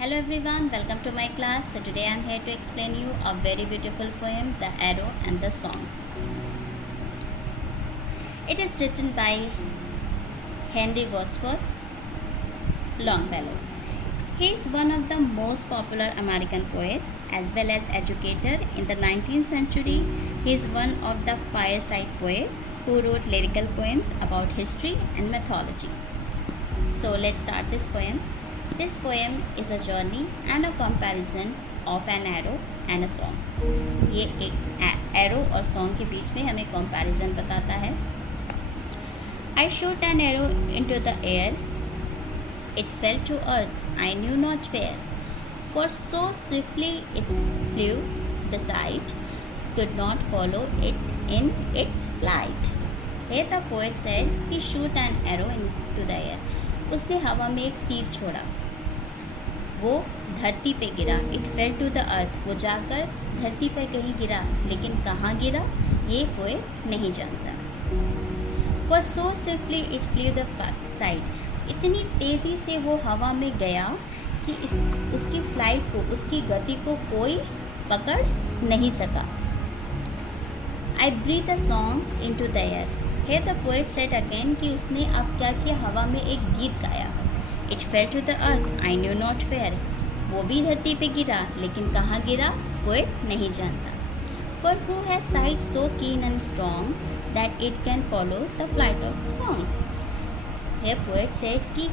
Hello everyone, welcome to my class. So today I am here to explain you a very beautiful poem, The Arrow and the Song. It is written by Henry Wadsworth Longfellow. He is one of the most popular American poet as well as educator in the 19th century. He is one of the fireside poets who wrote lyrical poems about history and mythology. So let's start this poem. This poem is a journey and a comparison of an arrow and a song. ये एक arrow और song के बीच में हमें comparison बताता है. I shot an arrow into the air. It fell to earth, I knew not where. For so swiftly it flew, the sight could not follow it in its flight. Here the poet said he shot an arrow into the air. उसने हवा में एक तीर छोड़ा, वो धरती पे गिरा. It fell to the earth, वो जाकर धरती पे कहीं गिरा, लेकिन कहाँ गिरा ये कोई नहीं जानता. For so simply it flu the side, इतनी तेज़ी से वो हवा में गया कि उसकी फ्लाइट को, उसकी गति को कोई पकड़ नहीं सका. I breathe a song into the air. Here the poet said again कि उसने अब क्या किया, हवा में एक गीत गाया. It fell to the earth, I knew not where. वो भी धरती पे गिरा, लेकिन कहाँ गिरा poet नहीं जानता. For who has sight so keen and strong that it can follow the flight of song. Here poet said कि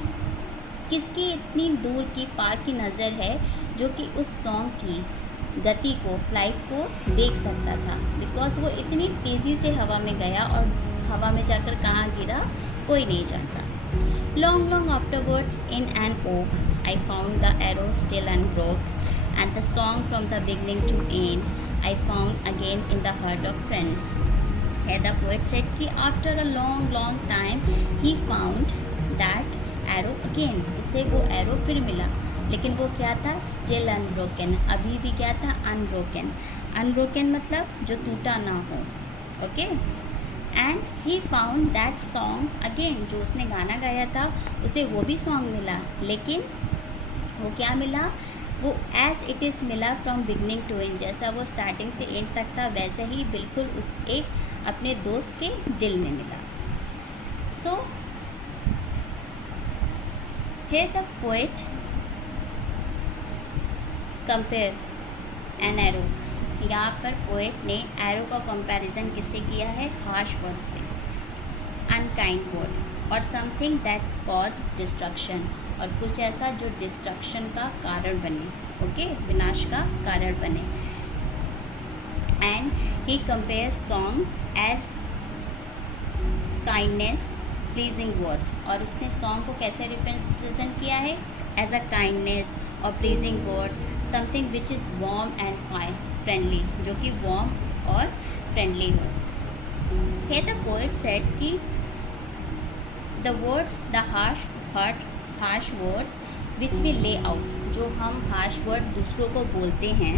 किसकी इतनी दूर की पार की नज़र है जो कि उस सॉन्ग की गति को, फ्लाइट को देख सकता था. बिकॉज वो इतनी तेज़ी से हवा में गया और हवा में जाकर कहाँ गिरा कोई नहीं जानता. Long, long afterwards in an oak, I found the arrow still and broke, and the song from the beginning to end, I found again in the heart of friend. Here the poet said कि after a long, long time, he found that arrow again. उसे वो arrow फिर मिला, लेकिन वो क्या था, still unbroken. अभी भी क्या था, unbroken. Unbroken मतलब जो टूटा ना हो. Okay? And he found that song again. जो उसने गाना गाया था उसे वो भी सॉन्ग मिला, लेकिन वो क्या मिला, वो एज इट इज़ मिला फ्रॉम बिगनिंग टू एंड. जैसा वो स्टार्टिंग से एंड तक था वैसे ही बिल्कुल उसके अपने दोस्त के दिल में मिला. So here the poet compare an arrow. यहाँ पर पोएट ने एरो का कंपैरिजन किससे किया है, हार्श वर्ड से, अनकाइंड वर्ड और समथिंग दैट कॉज डिस्ट्रक्शन, और कुछ ऐसा जो डिस्ट्रक्शन का कारण बने. ओके, विनाश का कारण बने. And he compare song as kindness pleasing words, और उसने सॉन्ग को कैसे रिप्रेजेंट किया है, एज अ काइंडनेस और pleasing words, something which is warm and friendly, जो कि वार्म और फ्रेंडली हो. Here the poet said कि the words, the harsh words which we lay out, जो हम harsh word दूसरों को बोलते हैं,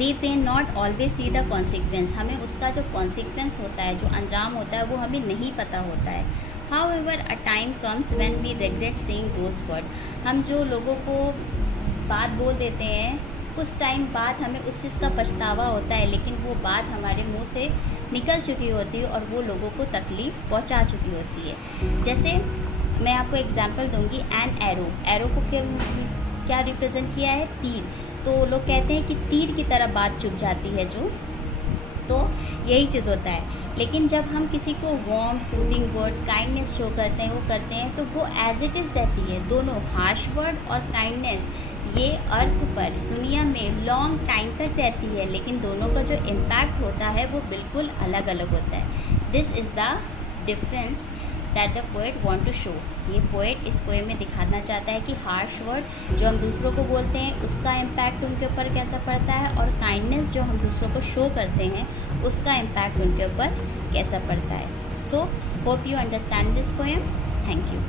we may not always see the consequence. हमें उसका जो consequence होता है, जो अंजाम होता है, वो हमें नहीं पता होता है. However, a time comes when we regret saying those words. हम जो लोगों को बात बोल देते हैं, कुछ टाइम बाद हमें उस चीज़ का पछतावा होता है, लेकिन वो बात हमारे मुंह से निकल चुकी होती है और वो लोगों को तकलीफ़ पहुंचा चुकी होती है. जैसे मैं आपको एग्जांपल दूंगी, एन एरो. एरो को क्या रिप्रेजेंट किया है, तीर. तो लोग कहते हैं कि तीर की तरह बात चुप जाती है जो, तो यही चीज़ होता है. लेकिन जब हम किसी को warm soothing word, kindness show करते हैं, वो करते हैं, तो वो एज इट इज़ रहती है. दोनों हार्श वर्ड और काइंडनेस ये अर्थ पर, दुनिया में लॉन्ग टाइम तक रहती है, लेकिन दोनों का जो इम्पैक्ट होता है वो बिल्कुल अलग अलग होता है. This is the difference that the poet want to show. ये पोएट इस पोएम में दिखाना चाहता है कि हार्श वर्ड जो हम दूसरों को बोलते हैं उसका इम्पैक्ट उनके ऊपर कैसा पड़ता है, और काइंडनेस जो हम दूसरों को शो करते हैं उसका इम्पैक्ट उनके ऊपर कैसा पड़ता है. So hope you understand this poem. Thank you.